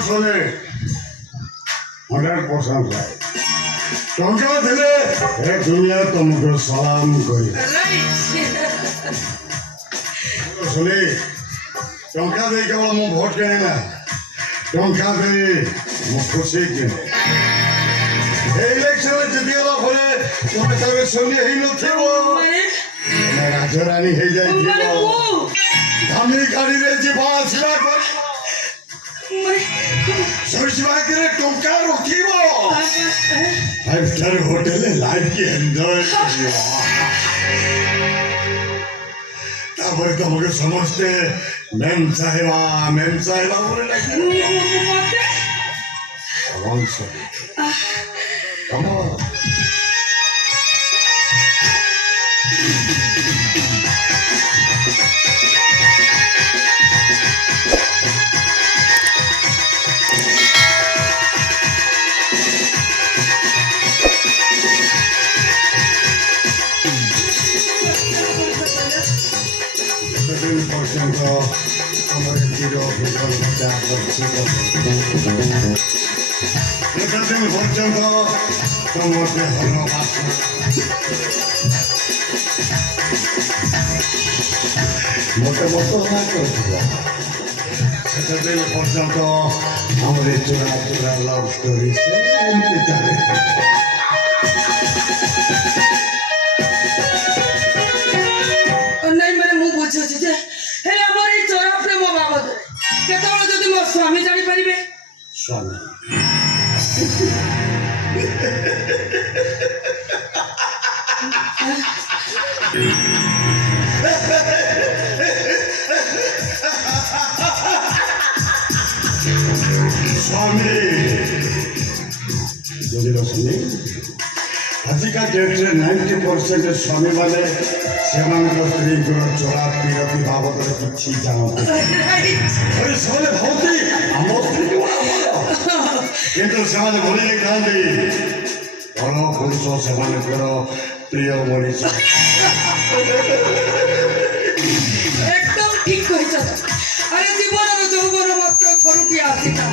सुने 100% राइट टंका थे ए दुनिया तुमको सलाम करी सुने टंका दे केवल मु भोट किने ना टंका दे मु खुशी किने इलेक्शन जितिला परे तुम सबे सुनी ही नथिबो मैं राजरानी हे जाइथिबो धामी गाड़ी रे जीवा आसला सुषमा के टोका रोकिबो 5 स्टार होटल लाइफ की एंजॉय करियो तापर तुमके समझते मैम साहेबा बोले लगे कौन सा कम ऑन मोटे पर्यंत हमारे चुरा लव स्टोरी नहीं मैंने मु बुझे चोरा प्रेम बाबद केतବେଳେ मो स्वामी जानी पारिबे स्वामी स्वामी आजिका डेट्रे 90% स्वामी मैंने स्त्री चोरा पीरती बाबद कि जानते भावती किंतु से भूली खाती भल पुरुष से प्रिय मनीष एकदम ठीक अरे जीवन যৌবন মাত্র থরুটি আসিতা